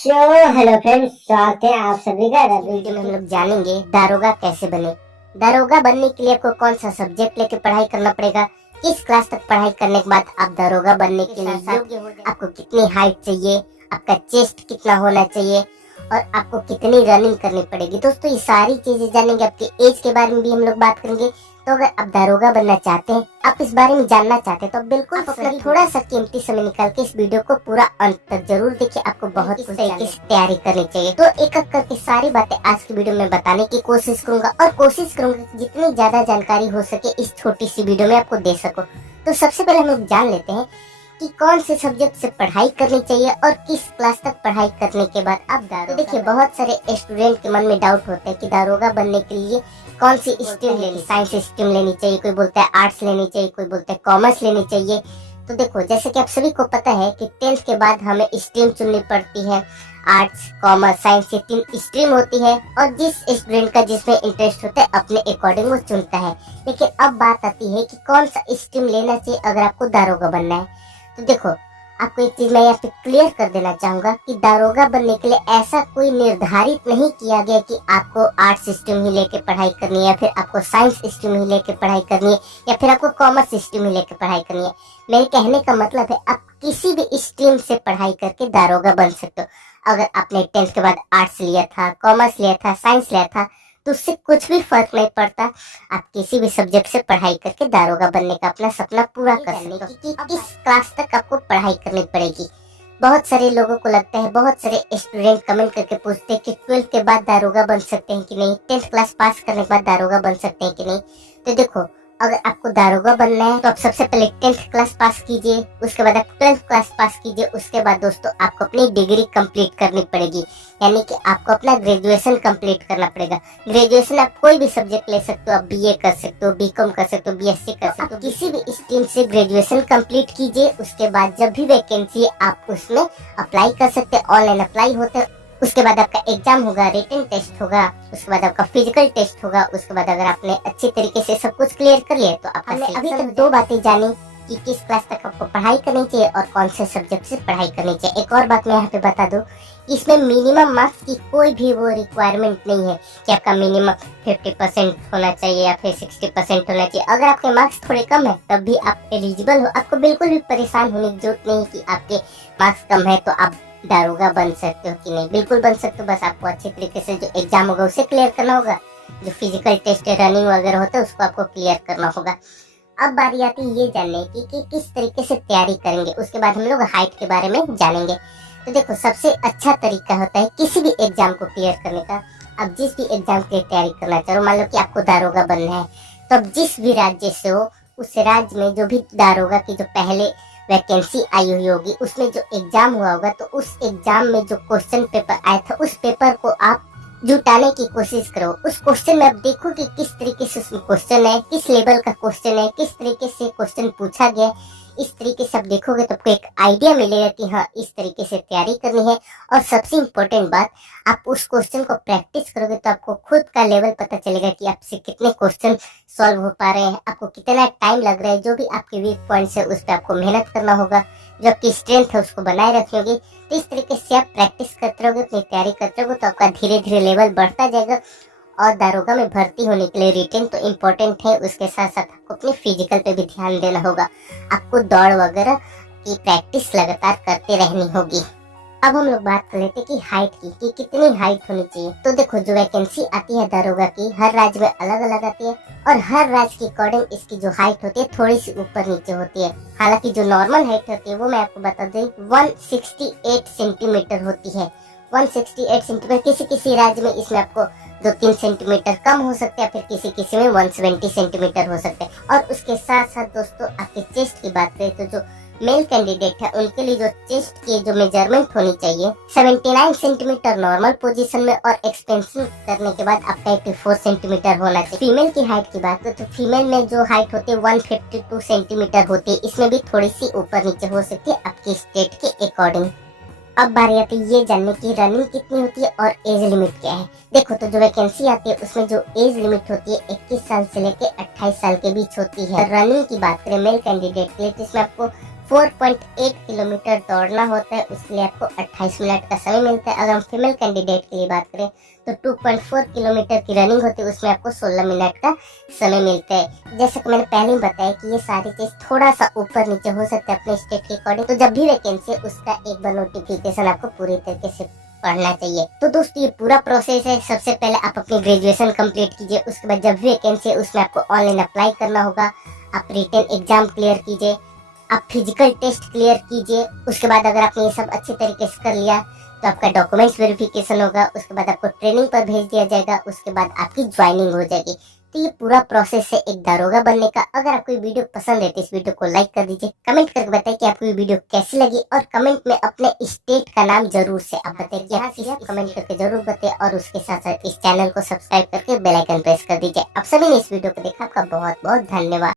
So hello friends, स्वागत है आप सभी का। वीडियो में हम लोग जानेंगे दारोगा कैसे बने। दारोगा बनने के लिए आपको कौन सा सब्जेक्ट लेके पढ़ाई करना पड़ेगा, किस क्लास तक पढ़ाई करने के बाद आप दारोगा बनने के लिए योग्य हो जाए, आपको कितनी हाइट चाहिए, आपका चेस्ट कितना होना चाहिए और आपको कितनी रनिंग करनी पड़ेगी। दोस्तों ये सारी चीजें जानेंगे। आपके एज के बारे में भी हम लोग बात करेंगे। तो अगर आप दारोगा बनना चाहते हैं, आप इस बारे में जानना चाहते हैं, तो बिल्कुल अपना थोड़ा सा कीमती समय निकाल के इस वीडियो को पूरा अंत तक जरूर देखिए। आपको बहुत कुछ तरीके से तैयारी करनी चाहिए। तो एक एक करके सारी बातें आज की वीडियो में बताने की कोशिश करूंगा और कोशिश करूंगा कि जितनी ज्यादा जानकारी हो सके इस छोटी सी वीडियो में आपको दे सकूं। तो सबसे पहले हम लोग जान लेते हैं कि कौन से सब्जेक्ट से पढ़ाई करनी चाहिए और किस क्लास तक पढ़ाई करने के बाद आप दारोगा। तो देखिए बहुत सारे स्टूडेंट के मन में डाउट होता है कि दारोगा बनने के लिए कौन सी स्ट्रीम लेनी, साइंस स्ट्रीम लेनी चाहिए, कोई बोलता है आर्ट्स लेनी चाहिए, कोई बोलता है कॉमर्स लेनी चाहिए। तो देखो जैसे कि आप सभी को पता है कि 10th के बाद हमें स्ट्रीम चुननी पड़ती है। आर्ट्स, कॉमर्स, साइंस, ये 3 स्ट्रीम होती है और जिस स्टूडेंट का जिसमें इंटरेस्ट होता है अपने अकॉर्डिंग वो चुनता है। लेकिन अब बात आती है कि कौन सा स्ट्रीम लेना चाहिए अगर आपको दारोगा बनना है। तो देखो आपको एक चीज मैं यहाँ पे क्लियर कर देना चाहूंगा कि दारोगा बनने के लिए ऐसा कोई निर्धारित नहीं किया गया कि आपको आर्ट्स स्ट्रीम ही लेके पढ़ाई करनी है या फिर आपको साइंस स्ट्रीम ही लेके पढ़ाई करनी है या फिर आपको कॉमर्स स्ट्रीम ही लेके पढ़ाई करनी है। मेरे कहने का मतलब है आप किसी भी स्ट्रीम से पढ़ाई करके दारोगा बन सकते हो। अगर आपने 10th के बाद आर्ट्स लिया था, कॉमर्स लिया था, साइंस लिया था, तो उससे कुछ भी फर्क नहीं पड़ता। आप किसी भी सब्जेक्ट से पढ़ाई करके दारोगा बनने का अपना सपना पूरा कर सकते हो। कि किस क्लास तक आपको पढ़ाई करनी पड़ेगी। बहुत सारे लोगों को लगता है, बहुत सारे स्टूडेंट कमेंट करके पूछते हैं कि 12th के बाद दारोगा बन सकते हैं कि नहीं, 10th क्लास पास करने के बाद दारोगा बन सकते हैं कि नहीं। तो देखो अगर आपको दारोगा बनना है तो आप सबसे पहले 10th क्लास पास कीजिए, उसके बाद आप 12th क्लास पास कीजिए। उसके बाद दोस्तों आपको अपनी डिग्री कंप्लीट करनी पड़ेगी, यानी कि आपको अपना ग्रेजुएशन कंप्लीट करना पड़ेगा। ग्रेजुएशन आप कोई भी सब्जेक्ट ले सकते हो, आप बीए कर सकते हो, बीकॉम कर सकते हो, बीएससी कर सकते हो, किसी भी स्ट्रीम से ग्रेजुएशन कंप्लीट कीजिए। उसके बाद जब भी वैकेंसी है आप उसमें अप्लाई कर सकते हैं। ऑनलाइन अप्लाई होता है। उसके बाद आपका एग्जाम होगा, रिटन टेस्ट होगा, उसके बाद आपका फिजिकल टेस्ट होगा। उसके बाद अगर आपने अच्छी तरीके से सब कुछ क्लियर कर लिया तो आपने अभी तक 2 बातें जानी कि किस क्लास तक आपको पढ़ाई करनी चाहिए और कौन से सब्जेक्ट से पढ़ाई करनी चाहिए। एक और बात मैं यहाँ पे बता दूं, इसमें मिनिमम मार्क्स की कोई भी वो रिक्वायरमेंट नहीं है कि आपका मिनिमम 50% होना चाहिए या फिर 60% होना चाहिए। अगर आपके मार्क्स थोड़े कम है तब भी आप एलिजिबल हो। आपको बिल्कुल भी परेशान होने की जरूरत नहीं कि आपके मार्क्स कम है तो आप दारोगा बन सकते हो कि नहीं। बिल्कुल बन सकते हो, बस आपको अच्छे तरीके से जो एग्जाम होगा उसे क्लियर करना होगा, जो फिजिकल टेस्ट रनिंग वगैरह होता है उसको आपको क्लियर करना होगा। अब बारी आती है ये जानने की कि किस तरीके से तैयारी करेंगे। उसके बाद हम लोग हाइट के बारे में जानेंगे। तो देखो सबसे अच्छा तरीका होता है किसी भी एग्जाम को क्लियर करने का। अब जिस भी एग्जाम की तैयारी करना चाहो, मान लो कि आपको दारोगा बनना है, तो अब जिस भी राज्य से हो उस राज्य में जो भी दारोगा की जो पहले वैकेंसी आई हुई होगी उसमें जो एग्जाम हुआ होगा, तो उस एग्जाम में जो क्वेश्चन पेपर आया था उस पेपर को आप जुटाने की कोशिश करो। उस क्वेश्चन में आप देखो कि किस तरीके से उसमें क्वेश्चन है, किस लेवल का क्वेश्चन है, किस तरीके से क्वेश्चन पूछा गया। इस तरीके से आप देखोगे तो आपको एक आइडिया मिलेगा कि हाँ इस तरीके से तैयारी करनी है। और सबसे इम्पोर्टेंट बात, आप उस क्वेश्चन को प्रैक्टिस करोगे तो आपको खुद का लेवल पता चलेगा कि आपसे कितने क्वेश्चन सॉल्व हो पा रहे हैं, आपको कितना टाइम लग रहा है। जो भी आपके वीक पॉइंट्स है उस पर आपको मेहनत करना होगा, जो आपकी स्ट्रेंथ है उसको बनाए रखोगे। तो इस तरीके से आप प्रैक्टिस करते रहोगे, अपनी तैयारी करते रहोगे तो आपका धीरे धीरे लेवल बढ़ता जाएगा। और दारोगा में भर्ती होने के लिए रिटेन तो इम्पोर्टेंट है, उसके साथ साथ आपको अपने फिजिकल पे भी ध्यान देना होगा। आपको दौड़ वगैरह की प्रैक्टिस लगातार करते रहनी होगी। अब हम लोग बात कर लेते हैं कि हाइट की, कि कितनी हाइट होनी चाहिए। तो देखो जो वैकेंसी आती है दारोगा की हर राज्य में अलग अलग आती है और हर राज्य के अकॉर्डिंग इसकी जो हाइट होती है थोड़ी सी ऊपर नीचे होती है। हालांकि जो नॉर्मल हाइट होती है वो मैं आपको बता दूं 168 सेंटीमीटर होती है। 168 सेंटीमीटर, किसी किसी राज्य में इसमें आपको 2-3 सेंटीमीटर कम हो सकते हैं, फिर किसी किसी में 170 सेंटीमीटर हो सकते हैं। और उसके साथ साथ दोस्तों आपके चेस्ट की बात करें तो जो मेल कैंडिडेट है उनके लिए जो चेस्ट की जो मेजरमेंट होनी चाहिए 79 सेंटीमीटर नॉर्मल पोजीशन में और एक्सपेंशन करने के बाद आपका 84 सेंटीमीटर होना चाहिए। फीमेल की हाइट की बात करें तो फीमेल में जो हाइट होती है 152 सेंटीमीटर होती है। इसमें भी थोड़ी सी ऊपर नीचे हो सकती है आपकी स्टेट के अकॉर्डिंग। अब बारी आती है ये जानने की रनिंग कितनी होती है और एज लिमिट क्या है। देखो तो जो वैकेंसी आती है उसमें जो एज लिमिट होती है 21 साल से लेके 28 साल के बीच होती है। रनिंग की बात करें मेल कैंडिडेट के लिए तो इसमें आपको 4.8 किलोमीटर दौड़ना होता है, उसके लिए आपको 28 मिनट का समय मिलता है। अगर हम फीमेल कैंडिडेट की बात करें तो 2.4 किलोमीटर की रनिंग होती है, उसमें आपको 16 मिनट का समय मिलता है। जैसे कि मैंने पहले ही बताया कि ये सारी चीज थोड़ा सा ऊपर नीचे हो सकता है अपने स्टेट के अकॉर्डिंग, तो जब भी वैकेंसी उसका एक बार नोटिफिकेशन आपको पूरी तरीके से पढ़ना चाहिए। तो दोस्तों ये पूरा प्रोसेस है। सबसे पहले आप अपनी ग्रेजुएशन कंप्लीट कीजिए, उसके बाद जब भी वैकेंसी है उसमें आपको ऑनलाइन अप्लाई करना होगा। आप रिटन एग्जाम क्लियर कीजिए, आप फिजिकल टेस्ट क्लियर कीजिए। उसके बाद अगर आपने ये सब अच्छे तरीके से कर लिया तो आपका डॉक्यूमेंट्स वेरिफिकेशन होगा, उसके बाद आपको ट्रेनिंग पर भेज दिया जाएगा, उसके बाद आपकी ज्वाइनिंग हो जाएगी। तो ये पूरा प्रोसेस है एक दारोगा बनने का। अगर आपको ये वीडियो पसंद है तो इस वीडियो को लाइक कर दीजिए, कमेंट करके बताइए कि आपको ये वीडियो कैसी लगी, और कमेंट में अपने स्टेट का नाम जरूर से आप बताइए कि आप किस कमेंट करके जरूर बताइए, और उसके साथ साथ इस चैनल को सब्सक्राइब करके बेल आइकन प्रेस कर दीजिए। आप सभी ने इस वीडियो को देखा, आपका बहुत बहुत धन्यवाद।